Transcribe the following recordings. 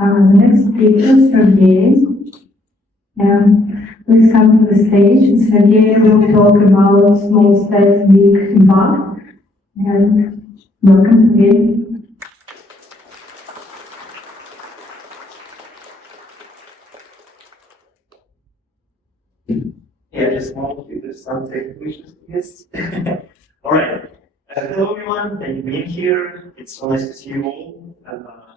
The next speaker is Sergey. Please come to the stage. Sergey will talk about small steps, big impact. And welcome, Sergey. Yeah, just want to do some technical issues, yes. All right. Hello, everyone. Thank you for being here. It's so nice to see you all.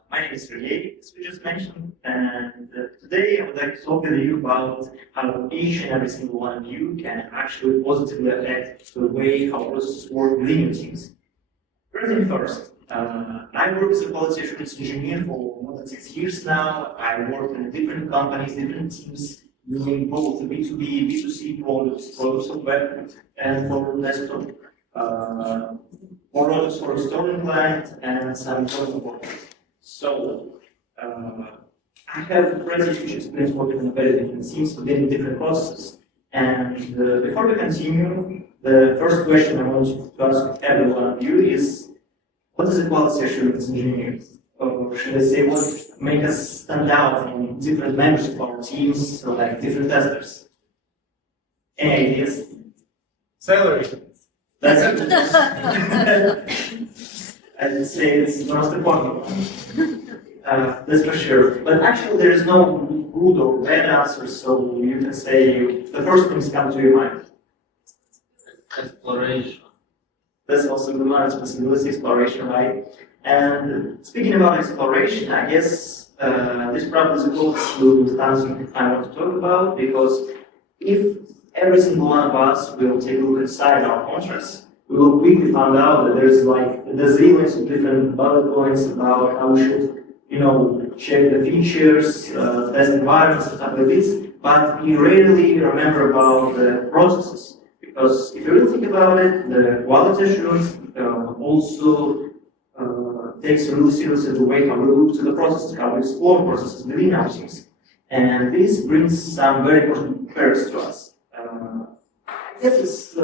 My name is Sergey, as we just mentioned, and today I would like to talk with you about how each and every single one of you can actually positively affect the way how processes work within your teams. First thing first, I work as a quality assurance engineer for more than 6 years now. I work in different companies, different teams, doing both B2B, B2C products of web and for desktop, products for a storing client, and some internal products. So, I have pretty huge experience working on very different teams within different processes. And before we continue, the first question I want to ask every one of you is, what is a quality assurance engineer? Or should I say, what makes us stand out from different members of our teams, or like different testers? Any ideas? Salary. That's it. I'd say it's the most important one. That's for sure. But actually, there is no good or bad answer, so you can say the first things come to your mind. Exploration. That's also the one responsibility, exploration, right? And speaking about exploration, I guess this probably is close to something I want to talk about, because if every single one of us will take a look inside our contracts, we will quickly find out that there's like the zillions of different bullet points about how we should, check the features, test environments, and stuff like this, but we rarely remember about the processes. Because if you really think about it, the quality assurance also takes really seriously the way how we look to the processes, how we explore processes within our teams. And this brings some very important perks to us. I guess it's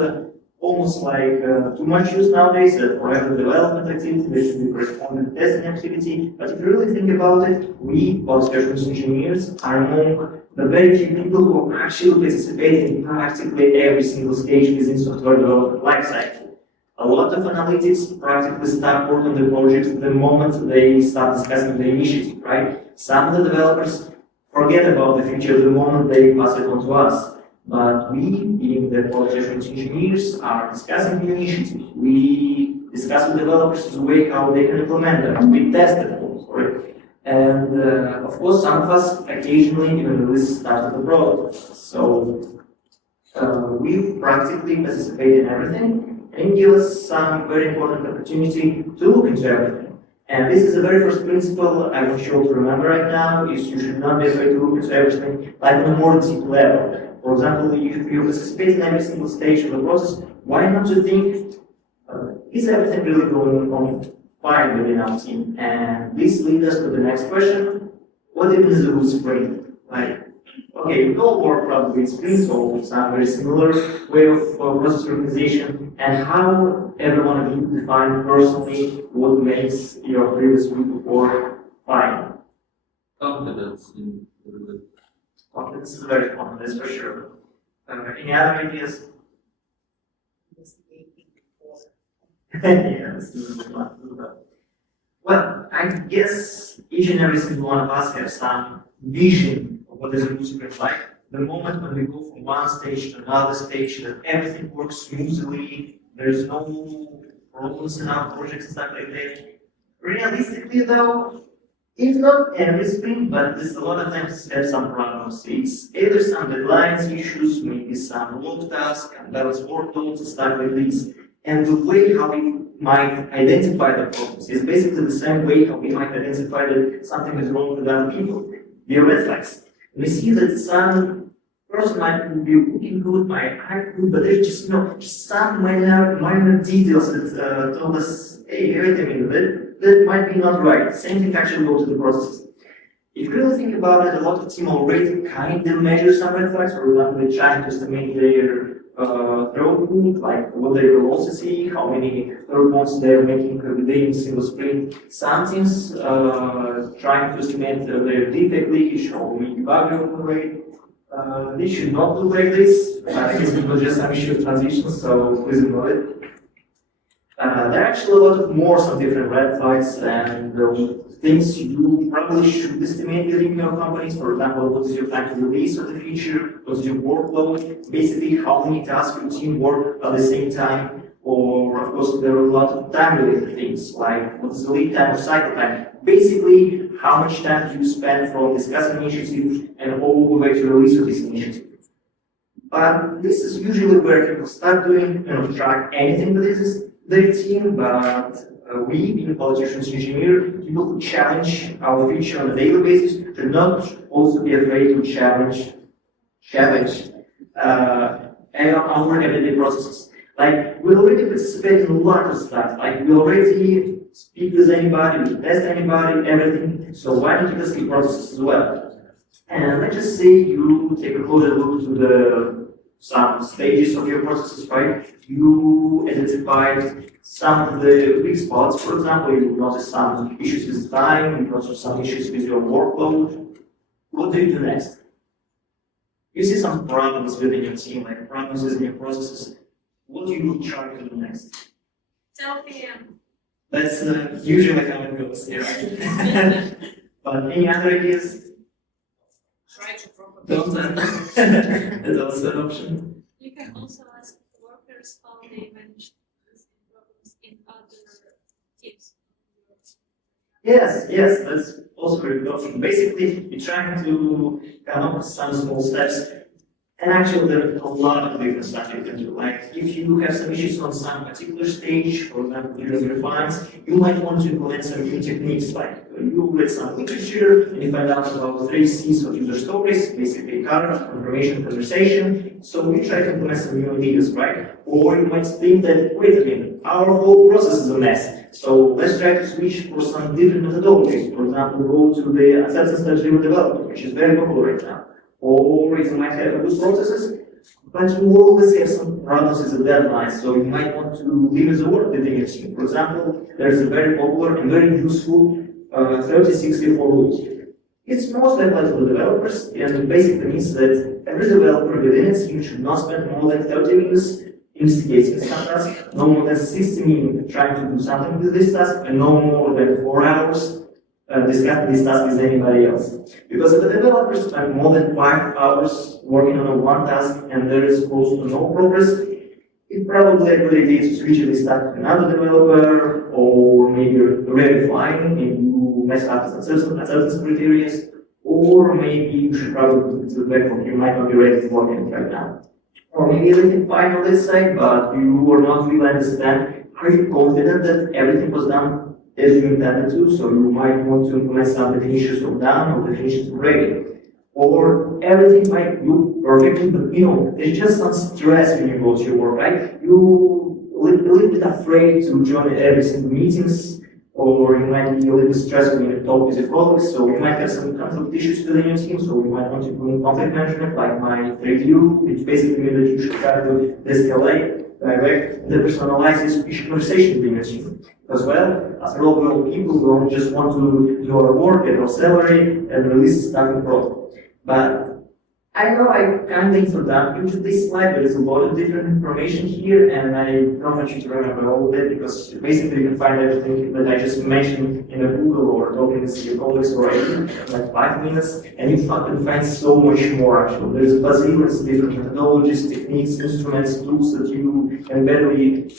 almost like too much use nowadays for every development activity. There should be corresponding testing activity. But if you really think about it, we, quality assurance engineers, are among the very few people who actually participate in practically every single stage within software development lifecycle. A lot of analytics practically start working on the projects the moment they start discussing the initiative, right? Some of the developers forget about the feature the moment they pass it on to us. But we, being the quality assurance engineers, are discussing the initiative. We discuss with developers the way how they can implement them. We test them, sorry. And of course, some of us occasionally even release stuff to the product. So we practically participate in everything, and give us some very important opportunity to look into everything. And this is the very first principle I want you all to remember right now, is you should not be afraid to look into everything, like on a more deep level. For example, if you participate in every single stage of the process, why not to think, is everything really going on fine within our team? And this leads us to the next question, what even is a good sprint? Like, okay, we all work probably with sprints or some very similar way of process organization, and how every one of you define personally what makes your previous week before fine. Confidence in the Confidence is very common, that's for sure. Any other ideas? Yeah, let's do that. Well, I guess each and every single one of us have some vision of what is a good sprint like. The moment when we go from one stage to another stage, that everything works smoothly, there's no problems in our projects and stuff like that. Realistically though, if not every sprint, but there's a lot of times have some problems. It's either some deadlines issues, maybe some log tasks, unbalanced workloads, and stuff like this. And the way how we might identify the problems is basically the same way how we might identify that something is wrong with other people. The red flags. We see that some person might be looking good, might act good, but there's just just some minor details that told us, hey, wait a minute, that might be not right. Same thing actually goes to the processes. If you really think about it, a lot of teams already kind of measure some red flags. For example, they try to estimate their throughput, like what their velocity, how many throughputs they're making within single sprint. Some teams trying to estimate their defect leakage or debug rate. They should not do like this. I guess it was just some issue of transition, so please ignore it. There are actually a lot of more some different red flags and things you probably should estimate within your companies. For example, what is your time to release of the feature? What is your workload? Basically, how many tasks your team work at the same time? Or, of course, there are a lot of time-related things, like what is the lead time or cycle time? Basically, how much time do you spend from discussing initiative and all the way to release of this initiative? But this is usually where people start doing, track anything that is their team, but we, being politicians, engineers, people who challenge our feature on a daily basis, should not also be afraid to challenge our everyday processes. Like, we already participate in a lot of stuff. Like, we already speak with anybody, we test anybody, everything. So why don't you test the processes as well? And let's just say you take a closer look to some stages of your processes, right? You identified some of the weak spots. For example, you notice some issues with time, you notice some issues with your workload. What do you do next? You see some problems within your team, like problems within your processes. What do you try to do next? Tell PM. That's usually how it goes, yeah, right? But any other ideas? Try to properly. Don't. That's also an option. You can also ask workers how they manage these problems in other teams. Yes, that's also a very good option. Basically, you're trying to come up with some small steps. And actually, there are a lot of different stuff you can do. Like, if you have some issues on some particular stage, for example, during your finds, you might want to implement some new techniques. Like, you read some literature and you find out about 3 C's of user stories, basically current, confirmation, conversation. So you try to implement some new ideas, right? Or you might think that, wait a minute, our whole process is a mess. So let's try to switch for some different methodologies. For example, go to the acceptance-driven development, which is very popular right now. Or you might have good processes, but you always have some problems with the deadline, so you might want to limit the work within your team. For example, there's a very popular and very useful 30-60 for rules. It's mostly applied to the developers, and it basically means that every developer within a team should not spend more than 30 minutes investigating some task, no more than 60 minutes trying to do something with this task, and no more than 4 hours discussing this task with anybody else. Because if the developers spend more than 5 hours working on one task and there is close to no progress, it probably a good idea to switch this task to another developer, or maybe verifying if you mess up at certain criteria, or maybe you should probably put it to the backlog. You might not be ready to work on it right now. Or maybe everything fine on this side, but you are not really understand. Are you confident that everything was done as you intended to? So you might want to implement some definitions of done or definitions of ready. Or everything might look perfectly, but there's just some stress when you go to your work, right? You a little bit afraid to join every single meetings, or you might be a little bit stressed when you talk with your colleagues, so you might have some conflict issues within your team, so you might want to do conflict management, like my review, which basically means that you should try to de-escalate, direct the personalized each conversation between your team. As well, after all, we're all people who just want to do our work, get our salary, and release stuff in product. But I know I kind of forgot you to this slide, there is a lot of different information here, and I don't want you to remember all of it, because basically you can find everything that I just mentioned in a Google or talking with your colleagues or in like 5 minutes, and you can find so much more actually. There's bazillions different methodologies, techniques, instruments, tools that you can barely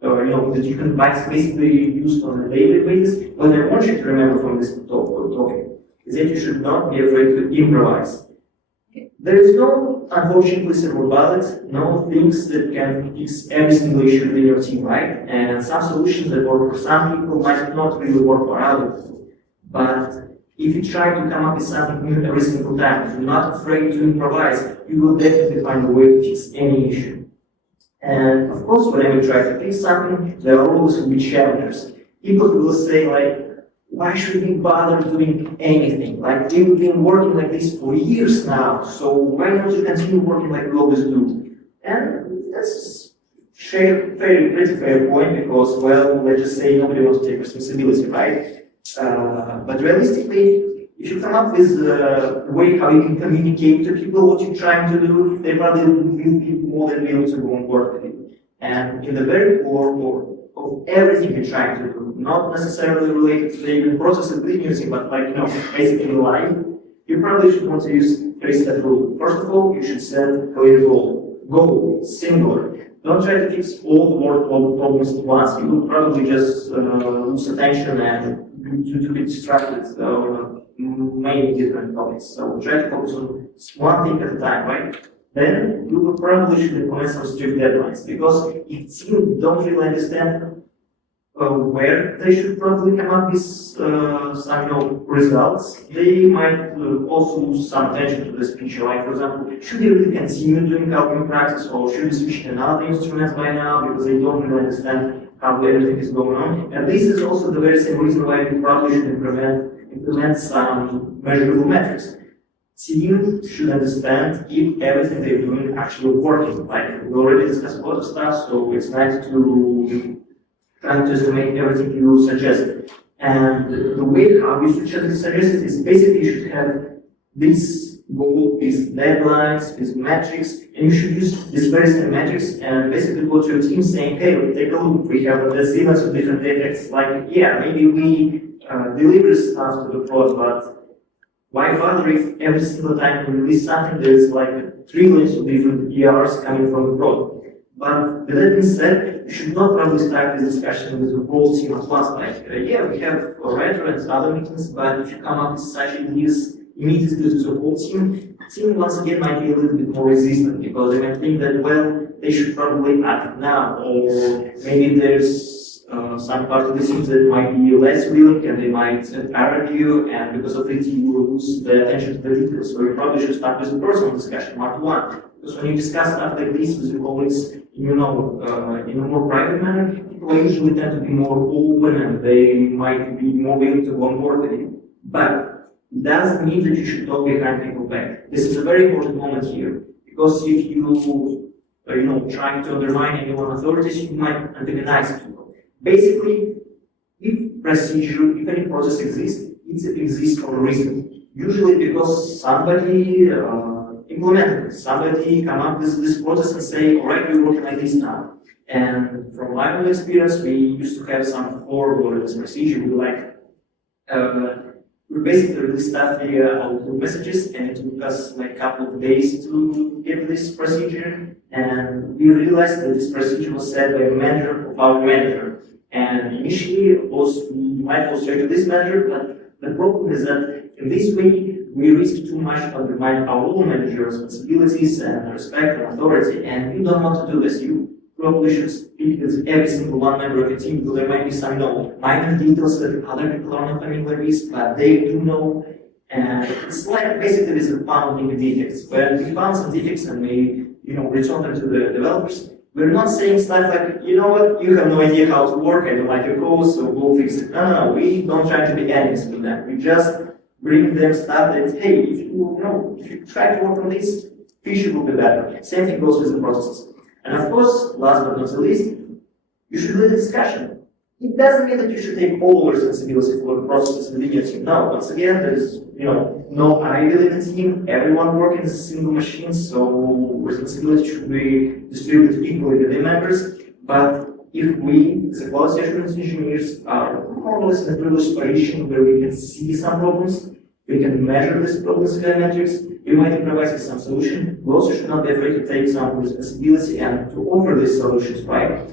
that you can basically use on a daily basis. What I want you to remember from this topic is that you should not be afraid to improvise. There is no, unfortunately, silver bullet, no things that can fix every single issue in your team, right? And some solutions that work for some people might not really work for others. But if you try to come up with something new every single time, if you're not afraid to improvise, you will definitely find a way to fix any issue. And of course, whenever you try to fix something, there are always will be challenges. People will say like, why should we bother doing anything? Like, we've been working like this for years now, so why not you continue working like we always do? And that's pretty fair point because, well, let's just say nobody wants to take responsibility, right? But realistically, if you come up with a way how you can communicate to people what you're trying to do, they probably will be more than willing to go on board with it. And in the very core of everything you're trying to do, not necessarily related to the even process of linearity, but like, basically in life, you probably should want to use three-step rule. First of all, you should set a clear goal. Goal, singular. Don't try to fix all the world problems at once. You will probably just lose attention and to be distracted many different topics. So try to focus on one thing at a time, right? Then you will probably should implement some strict deadlines because if teams don't really understand where they should probably come up with some results, they might also lose some attention to this picture. Like, for example, should they really continue doing alchemy practice or should they switch to another instrument by now because they don't really understand how everything is going on? And this is also the very same reason why we probably should implement some measurable metrics. Team should understand if everything they're doing is actually working. Like, we already discussed a lot of stuff, so it's nice to try to estimate everything you suggested. And the way how you suggested is basically you should have this goal, these deadlines, these metrics, and you should use these very same metrics and basically go to your team saying, hey, take a look, we have the sequence of different defects. Like, yeah, maybe we deliver stuff to the prod, but why bother if every single time we release something there's like trillions of different ERs coming from the prod? But with that being said, you should not probably start this discussion with the whole team at once. Like, yeah, we have a retro and other meetings, but if you come up with such ideas immediately to the whole team once again might be a little bit more resistant because they might think that, well, they should probably act now, or maybe there's some part of the team that might be less willing and they might argue, and because of it you will lose the attention to the details. So you probably should start with a personal discussion, one-to-one. Because when you discuss stuff like this with your colleagues, in a more private manner, people usually tend to be more open and they might be more willing to go on board with it. But it doesn't mean that you should talk behind people's back. This is a very important moment here. Because if you trying to undermine anyone's authorities, you might antagonize people. Basically, if any process exists, it exists for a reason. Usually because somebody implemented it. Somebody come up with this process and say, all right, we're working like this now. And from my own experience, we used to have some forward procedure. We basically released stuff via Outlook messages, and it took us like a couple of days to get this procedure. And we realized that this procedure was set by a manager of our manager. And initially, of course, we might go straight to this manager, but the problem is that in this way, we risk too much to undermine our own manager responsibilities and respect and authority, and you don't want to do this. You probably should speak with every single one member of the team, because there might be some minor details that other people are not familiar with, but they do know. And it's like basically this is founding defects. When we found some defects and we return them to the developers, we're not saying stuff like, you know what, you have no idea how to work, I don't like your code, so go fix it. No, we don't try to be enemies with them. We just bring them stuff that, hey, if you try to work on this, feature will be better. Same thing goes with the processes. And of course, last but not least, you should lead a discussion. It doesn't mean that you should take all responsibility for the processes within your team. No, once again, there is, no I within the team. Everyone working as a single machine, so responsibility should be distributed equally within members. But if we, as a quality assurance engineers, are more or less in a privileged position where we can see some problems, we can measure these problems with metrics, we might improvise with some solution. We also should not be afraid to take some responsibility and to offer these solutions, right?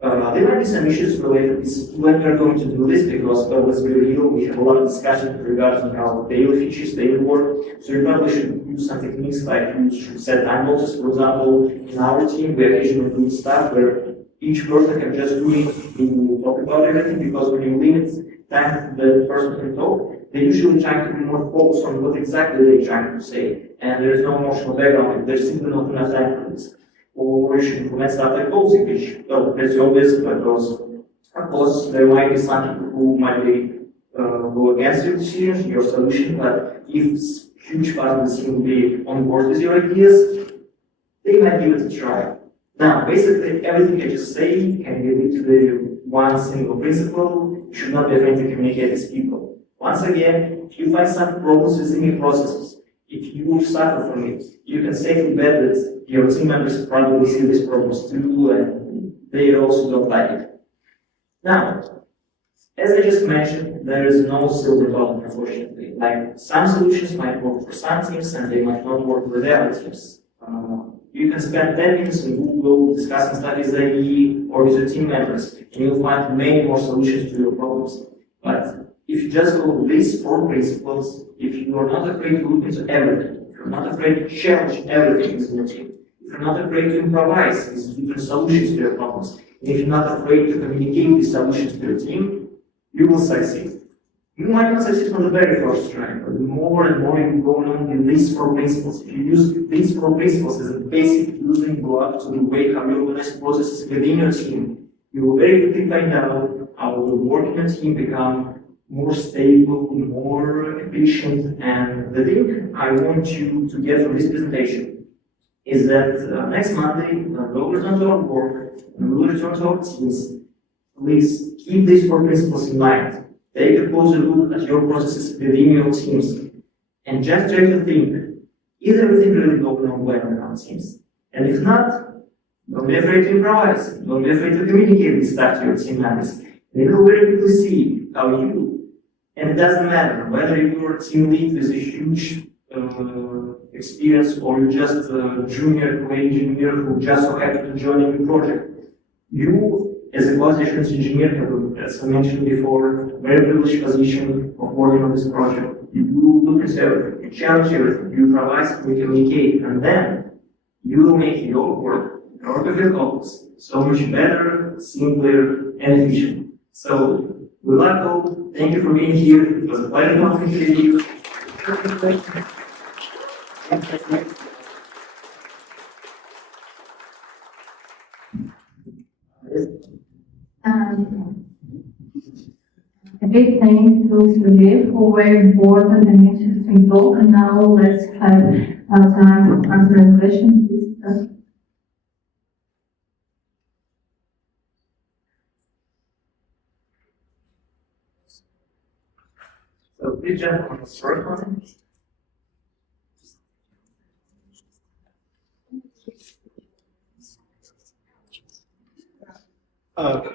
There might be some issues related to when we are going to do this, because, let's be real, we have a lot of discussion regarding our daily features, daily work. So you probably should use some techniques like you should set time boxes. For example, in our team, we occasionally do stuff where each person can just 2 minutes to talk about everything, because when you limit time the person can talk, they usually try to be more focused on what exactly they're trying to say. And there's no emotional background, there's simply not enough time for this. Or you should implement stuff like posing, which pretty obvious, because of course there might be some people who might be go against your decision, your solution, but if huge part of the team will be on board with your ideas, they might give it a try. Now, basically, everything I just say can be linked to the one single principle. You should not be afraid to communicate with people. Once again, if you find some problems within your processes, if you suffer from it, you can safely bet that your team members probably see these problems too, and they also don't like it. Now, as I just mentioned, there is no silver bullet, unfortunately. Like, some solutions might work for some teams and they might not work for the other teams. You can spend 10 minutes in Google discussing stuff with IE or with your team members, and you'll find many more solutions to your problems. But if you just follow these 4 principles, if you are not afraid to look into everything, if you're not afraid to challenge everything within your team, if you're not afraid to improvise with different solutions to your problems, and if you're not afraid to communicate these solutions to your team, you will succeed. You might not succeed from the very first try, but the more and more you go on with these 4 principles, if you use these 4 principles as a basic building block to the way how you organize processes within your team, you will very quickly find out how the work in your team become more stable, more efficient. And the thing I want you to get from this presentation is that next Monday, when we will return to our work, and we will return to our teams, please keep these 4 principles in mind. Take a closer look at your processes within your teams and just try to think, is everything really going on well in our teams? And if not, don't be afraid to improvise, don't be afraid to communicate this stuff to your team members. They will very quickly see how you, and it doesn't matter whether you're a team lead with a huge experience or you're just a junior QA engineer who just so happened to join a new project. You, as a quality assurance engineer, have, as I mentioned before, very privileged position of working on this project. You look into everything, you challenge everything, you improvise, you communicate, and then you will make your work, your of your goals, so much better, simpler, and efficient. So, good luck all. Thank you for being here. It was a pleasure talking to you. A big thank you to Sergey for very important and interesting talk. And now let's have time to answer questions. So, please jump on the first one.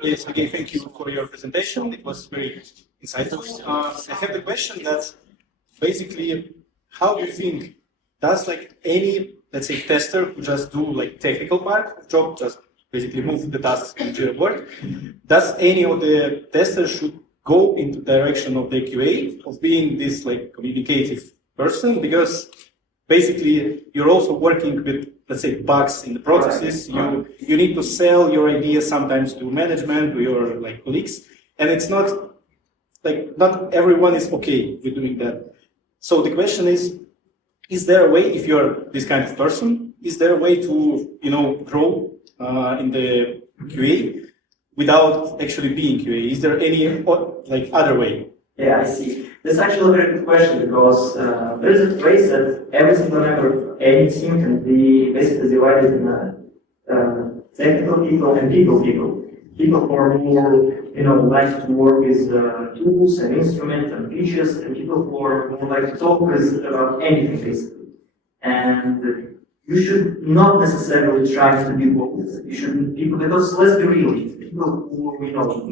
Yes, again, thank you for your presentation. It was very insightful. I have the question that basically, how do you think, does like any, let's say, tester who just do like technical part of job, just basically move the tasks into your work, does any of the testers should go into the direction of the QA, of being this like communicative person? Because basically you're also working with, let's say, bugs in the processes. You need to sell your ideas sometimes to management, to your like colleagues, and it's not like not everyone is okay with doing that. So the question is there a way, if you're this kind of person, is there a way to grow in the QA without actually being QA? Is there any like other way? Yeah, I see. That's actually a very good question because there is a phrase that every single member of any team can be basically divided in technical people and people. People who are more, like to work with tools and instruments and features, and people who are more like to talk with about anything basically. And you should not necessarily try to be both. You should people, because let's be real, people who are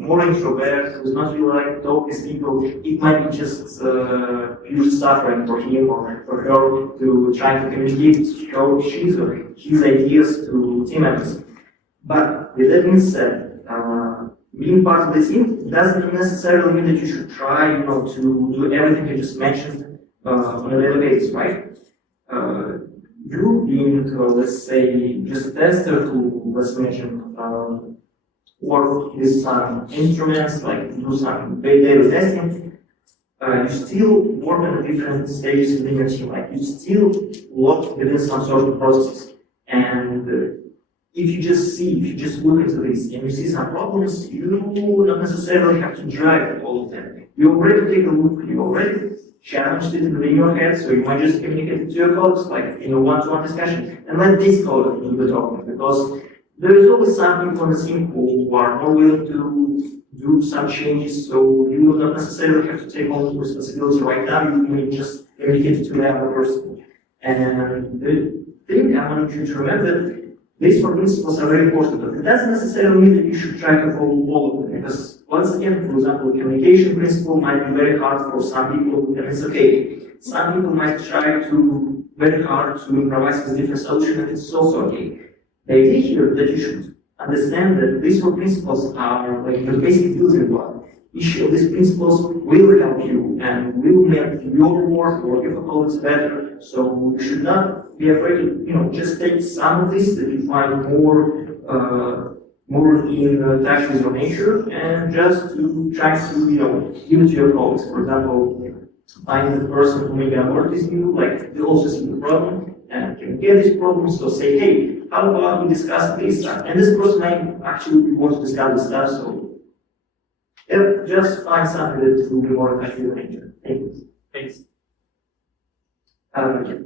more introvert, who's not really like to talk with people, it might be just pure suffering for him or for her to try to communicate his or his ideas to team members. But with that being said, being part of the team doesn't necessarily mean that you should try, to do everything you just mentioned on a daily basis, right? You being, let's say, just a tester who, let's mention, work with some instruments, like do some daily testing, you still work on different stages within your team, like you still lock within some sort of processes. And if you just look into this and you see some problems, you don't necessarily have to drive all of them. You already take a look, you already challenged it within your head, so you might just communicate it to your colleagues, like in a one-to-one discussion, and let this colleague do the talking, because there is always some people on the team who are more willing to do some changes, so you will not necessarily have to take on responsibility right now, you may just communicate it to the other person. And the thing I want you to remember, these four principles are very important, but it doesn't necessarily mean that you should try to follow all of them, because once again, for example, the communication principle might be very hard for some people, and it's okay. Some people might try to very hard to improvise with different solutions, and it's also okay. The idea here that you should understand that these four principles are like the basic building block. Each of these principles will help you and will make your work or your colleagues better. So you should not be afraid to, just take some of this that you find more in touch with your nature, and just to try to, give it to your colleagues. For example, find the person who maybe work with you, like they also see the problem and can get this problem. So say, hey, how about we discuss this stuff? And this person might actually want to discuss this stuff. So just find something that will be more in touch with your nature. Thank you. Thanks. Yeah.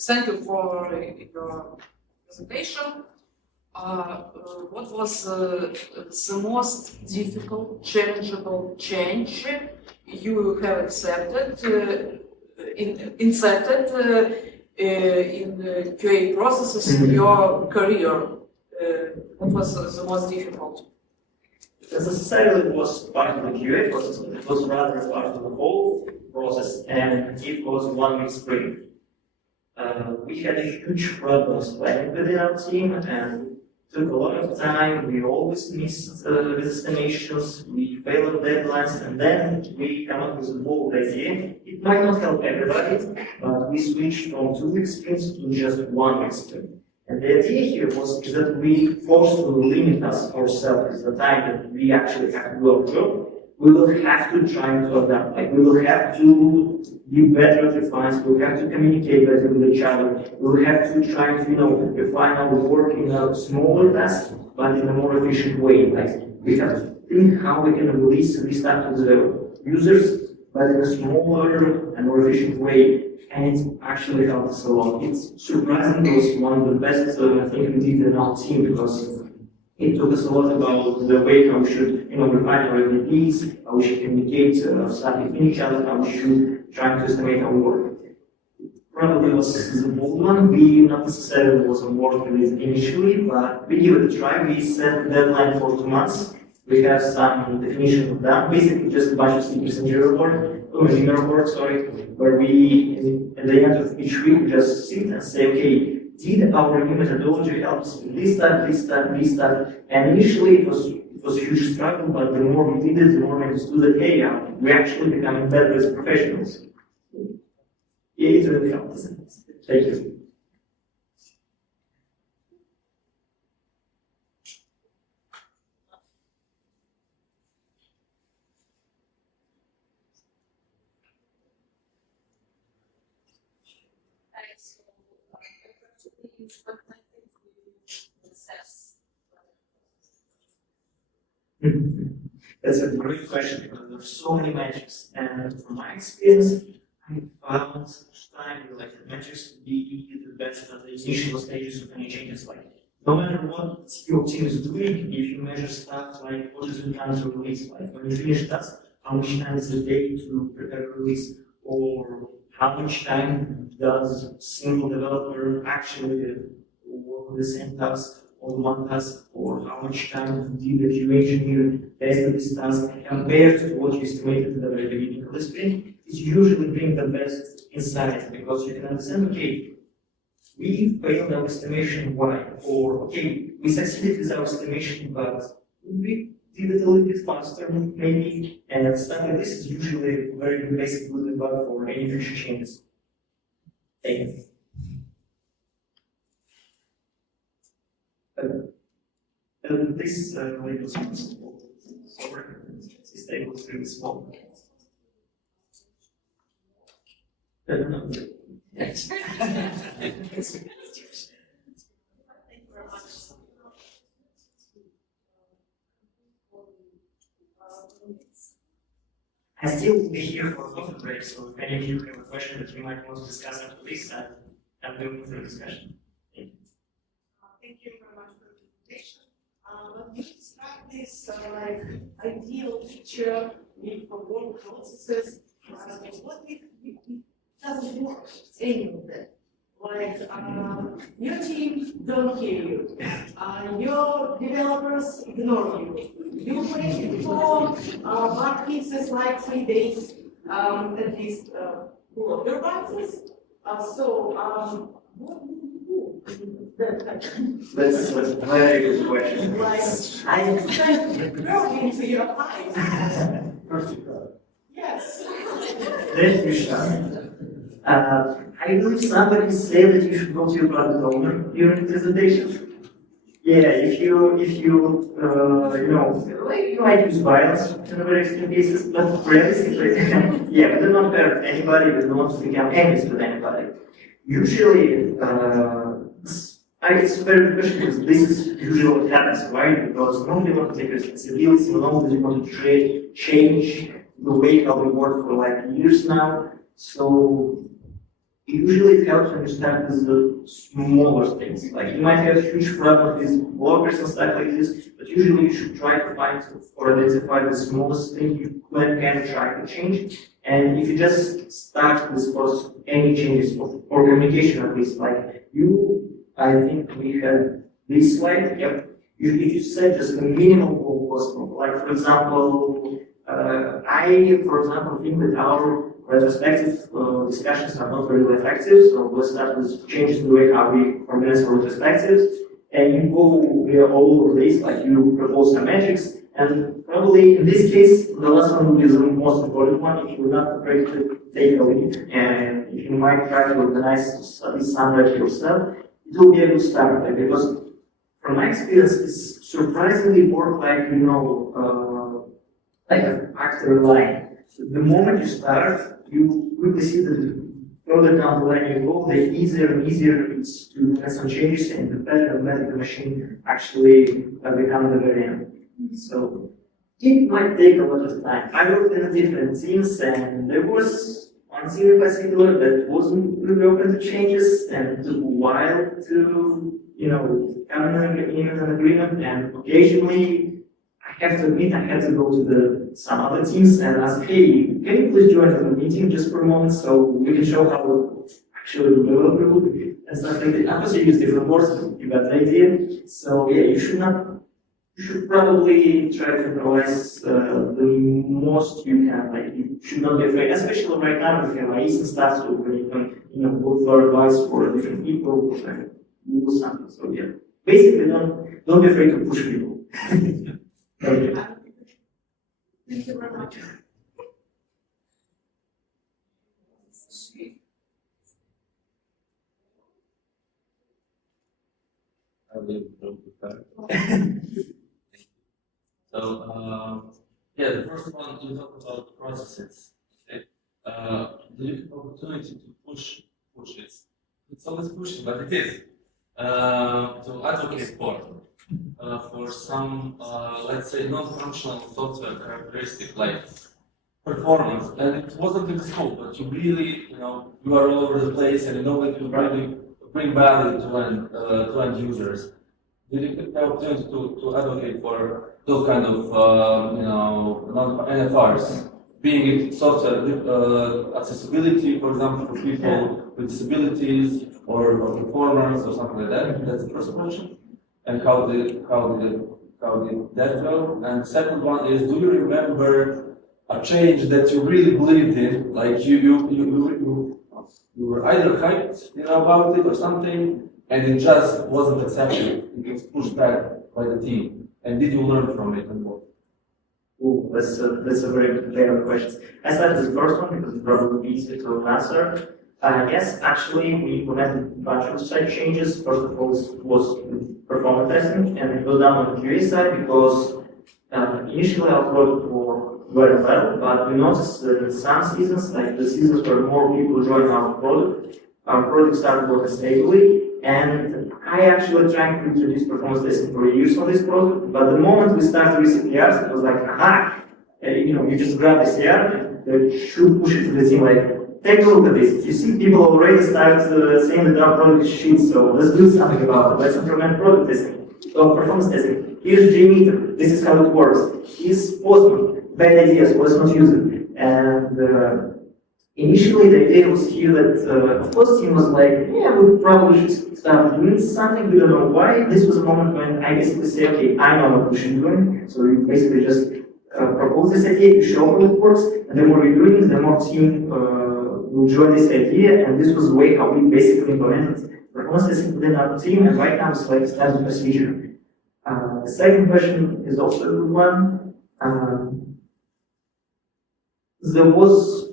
Thank you for your presentation. What was the most difficult, changeable change you have accepted, inserted in the QA processes in your career? What was the most difficult? It necessarily was part of the QA process, but it was rather part of the whole process, and it was 1 week sprint. We had a huge problems planning within our team, and took a lot of time. We always missed the estimations, we failed deadlines, and then we come up with a bold idea. It might not help everybody, but we switched from 2 week sprints to just 1 week sprint. And the idea here was that we forced to limit ourselves the time that we actually have to do our job. We will have to try to adapt, like we will have to be better at refines, we will have to communicate better with each other, we will have to try to, refine our work in a smaller task, but in a more efficient way. Like we have to think how we can release this stuff to the users, but in a smaller and more efficient way. And it actually helped us a lot. It's surprisingly was one of the best things we did in our team, because it took us a lot about the way how we should, refine our MVPs, how we should communicate stuff between each other, how we should try to estimate our work. Probably was the bold one. We not necessarily was on board with it initially, but we give it a try. We set the deadline for 2 months. We have some definition of that, basically just a bunch of stickers in Jira report, where we, at the end of each week, just sit and say, okay, did our new methodology help us with this stuff? And initially it was a huge struggle, but the more we did it, the more we understood that, hey, we're actually becoming better as professionals. Yeah, it really helped us. Thank you. That's a great question, because there are so many metrics, and from my experience, I found time-related metrics to be the best at the initial stages of any changes. Like, no matter what your team is doing, if you measure stuff like what is the time to release, like when you finish task, how much time is the day to prepare release, or how much time does a single developer actually work on the same task on one task, or how much time did the QA engineer test this task compared to what you estimated at the very beginning of the sprint. It's usually bring the best insights, because you can understand, okay, we failed our estimation, why? Or, okay, we succeeded with our estimation, but we did it a little bit faster, maybe, and stuff like this is usually a very basic building block for any future changes. Thank you. This label is small. Sorry, this table is really small. I don't know. Yes. I still will be here for a coffee break, so if any of you have a question that you might want to discuss after this, I'm open for discussion. Thank you. Thank you very much for the presentation. When you describe this like ideal picture for work processes, what if it doesn't work? Any of that? Like your team don't hear you, your developers ignore you. You wait for bug fixes like 3 days at least full of your bugs. What do you do? That's a very good question. Like, I grow into your eyes. Yes. Let me start. I believe somebody said that you should go to your product owner during the presentation. Yeah, if you you might use violence in very extreme cases, but realistically, yeah, we do not hurt anybody, we don't want to become enemies with anybody. Usually, it's a very good question because this is usually what happens, right? Because nobody wants to take responsibility, nobody wants to change the way how we work for like years now. So usually it helps when you start with the smaller things. Like you might have a huge problem with blockers and stuff like this, but usually you should try to find or identify the smallest thing you can try to change. And if you just start this process of any changes or communication at least, like I think we had this slide, yep. If you set just a minimum goal possible, like for example, for example, think that our retrospective discussions are not really effective, so we'll start with changes in the way how we organize our retrospectives, and you go via all of these, like you propose some metrics, and probably in this case, the last one will be the most important one. If you're not afraid to take a lead, and if you might try to organize this somewhere yourself, it will be a good start, like, because from my experience, it's surprisingly work like, like an actor line. The moment you start, you quickly see that the further down the line you go, the easier and easier it's to make some changes, and the better and better the machine actually becomes at the very end. So it might take a lot of time. I worked in different teams, and there was one team in particular that wasn't really open to changes, and it took a while to, come in an agreement, and occasionally I have to admit, I had to go to some other teams and ask, hey, can you please join the meeting just for a moment so we can show how actually the developer will be and stuff like that. Of course, you use different words, you got the idea. So yeah, you should probably try to improvise the most you can. Like you should not be afraid, especially right now with AIs and stuff, so when you can go for advice for different people, do something. So yeah, basically don't be afraid to push people. Thank you very much. Yeah, the first one you talk about processes. Okay? Do you have opportunity to push it? It's always pushing, but it is to advocate for some, let's say, non-functional software characteristic like performance. And it wasn't in scope, but you really, you are all over the place, and you know that you really bring value to end users. Did you have the opportunity to advocate for those kind of, NFRs, being it software accessibility, for example, for people with disabilities or performers or something like that? That's the first question. And how did that go? And the second one is, do you remember a change that you really believed in, like you were either hyped, about it or something, and it just wasn't accepted. It was pushed back by the team. And did you learn from it and what? Oh, that's a very good pair of questions. I started with the first one because it's probably easier to answer. Yes, actually, we implemented a bunch of such changes. First of all, it was performance testing, and it was done on the QA side because initially our product worked very well, but we noticed that in some seasons, like the seasons where more people joined our product started working stably, and I actually tried to introduce performance testing for years on this product, but the moment we started with CPRs, it was like, aha, you just grab the CR, should push it to the team, like, take a look at this. You see people already start saying that our product is shit, so let's do something about it. Let's implement product testing, or performance testing. Here's JMeter, this is how it works. Here's Postman, bad ideas, let's not use it. And initially the idea was here that, of course, team was like, yeah, we probably should start doing something, we don't know why. This was a moment when I basically say, okay, I know what we should be doing. So we basically just propose this idea, you show how it works, and the more we're doing it, the more team will join this idea, and this was the way how we basically implemented performance testing within our team, and right now it's like standard procedure. The second question is also a good one. There was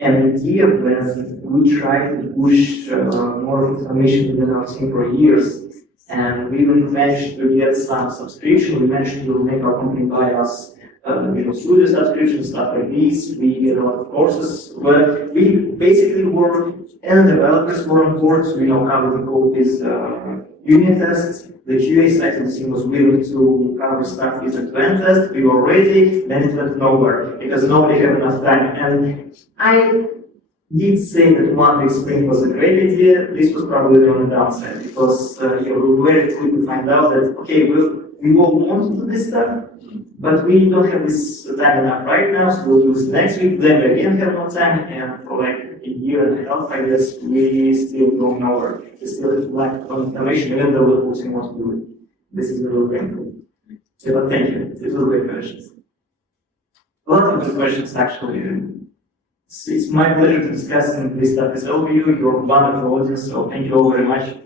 an idea when we tried to push more information within our team for years, and we even managed to get some subscription. We managed to make our company buy us Visual Studio subscription, stuff like this. We get a lot of courses, but we basically were, and developers were on board, so we know how to code these unit tests. The QA side of the team was willing to cover stuff with end-to-end test. We were ready, then it went nowhere because nobody had enough time. And I did say that one big sprint was a great idea. This was probably on the downside because we very quickly find out that okay, we all want to do this stuff, but we don't have this time enough right now, so we'll do this next week. Then we again have no time, and for like a year and a half, I guess, we still don't know where. We still lack of information, even though the whole team wants to do it. This is really painful. Yeah, but thank you. These were great questions. A lot of good questions, actually. It's my pleasure to discuss this stuff with all of you. You're a wonderful audience, so thank you all very much.